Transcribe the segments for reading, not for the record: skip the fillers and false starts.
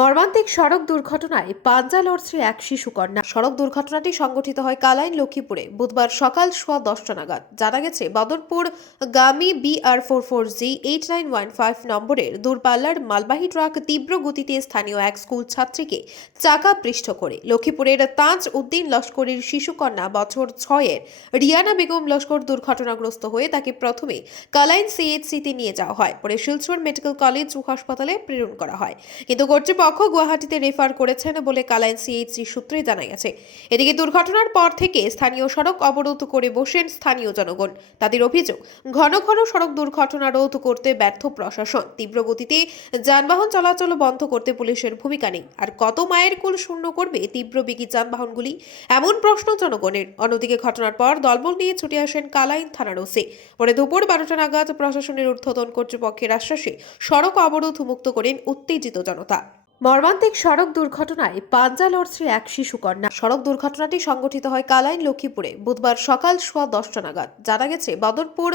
মর্মান্তিক সড়ক দুর্ঘটনায় পাঞ্জা লড়ছে এক শিশুকন্যা। সড়ক দুর্ঘটনাটি সংঘটিত হয় কালাইন লক্ষ্মীপুরে বুধবার সকাল 10:15 নাগাদ। জানা গেছে, বদরপুর গামী BR44G 8915 নম্বরের দূরপাল্লার মালবাহী ট্রাক তীব্র গতিতে স্থানীয় এক স্কুল ছাত্রীকে চাকা পৃষ্ঠ করে লক্ষ্মীপুরের তাজ উদ্দিন লস্করের শিশুকন্যা বছর 6-এর রিয়ানা বেগম লস্কর দুর্ঘটনাগ্রস্ত হয়ে তাকে প্রথমে কালাইন CHCতে নিয়ে যাওয়া হয়, পরে শিলচর মেডিকেল কলেজ ও হাসপাতালে প্রেরণ করা হয়। কিন্তু কর্তৃপক্ষ গুয়াহাটিতে রেফার করেছেন বলে কালাইন CHC সূত্রে জানা গেছে। এদিকে দুর্ঘটনার পর থেকে স্থানীয় সড়ক অবরোধ করে বসেন স্থানীয় জনগণ। তাদের অভিযোগ, ঘন ঘন সড়ক দুর্ঘটনা রোধ করতে ব্যর্থ প্রশাসন, তীব্র গতিতে যানবাহন চলাচল বন্ধ করতে পুলিশের ভূমিকা নেই, আর কত মায়ের কুল শূন্য করবে তীব্রবেগী যানবাহনগুলি, এমন প্রশ্ন জনগণের। অন্যদিকে ঘটনার পর দলবল নিয়ে ছুটে আসেন কালাইন থানার ওসি। পরে দুপুর 12টা নাগাদ প্রশাসনের ঊর্ধ্বতন কর্তৃপক্ষের আশ্বাসে সড়ক অবরোধ মুক্ত করেন উত্তেজিত জনতা। মর্মান্তিক সড়ক দুর্ঘটনায় পাঞ্জা লড়ছে এক শিশুকন্যা। সড়ক দুর্ঘটনাটি সংঘটিত হয় কালাইন লক্ষ্মীপুরে বুধবার সকাল 10:15 নাগাদ। জানা গেছে, বদরপুর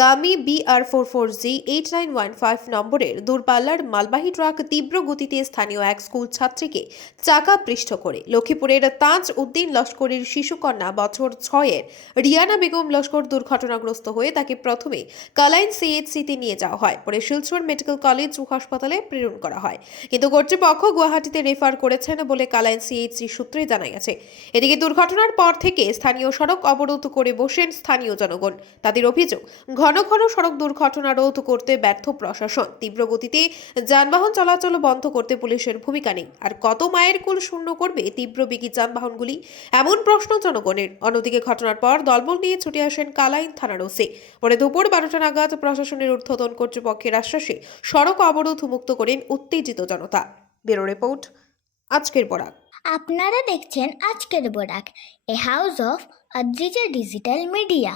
গামী BR44G 8915 নম্বরের দূরপাল্লার মালবাহী ট্রাক তীব্র গতিতে স্থানীয় এক স্কুল ছাত্রীকে চাকা পৃষ্ঠ করে লক্ষ্মীপুরের তাজ উদ্দিন লস্করের শিশুকন্যা বছর 6-এর রিয়ানা বেগম লস্কর দুর্ঘটনাগ্রস্ত হয়ে তাকে প্রথমে কালাইন CHCতে নিয়ে যাওয়া হয়, পরে শিলচর মেডিকেল কলেজ ও হাসপাতালে প্রেরণ করা হয়। কিন্তু কর্তৃপক্ষ গুয়াহাটিতে রেফার করেছেন বলে কালাইন CHC সূত্রে জানা গেছে। এদিকে দুর্ঘটনার পর থেকে স্থানীয় সড়ক অবরোধ করে বসেন স্থানীয় জনগণ। তাদের অভিযোগ, ঘন ঘন সড়ক দুর্ঘটনা রোধ করতে ব্যর্থ প্রশাসন, তীব্র গতিতে যানবাহন চলাচল বন্ধ করতে পুলিশের ভূমিকা নেই, আর কত মায়ের কুল শূন্য করবে তীব্রবেগী যানবাহনগুলি, এমন প্রশ্ন জনগণের। অন্যদিকে ঘটনার পর দলবল নিয়ে ছুটে আসেন কালাইন থানার ওসি। পরে দুপুর 12টা নাগাদ প্রশাসনের ঊর্ধ্বতন কর্তৃপক্ষের আশ্বাসে সড়ক অবরোধ মুক্ত করেন উত্তেজিত জনতা। ব্যুরো রিপোর্ট, আজকের বরাক। আপনারা দেখছেন আজকের Barak, a house of Adrija digital media.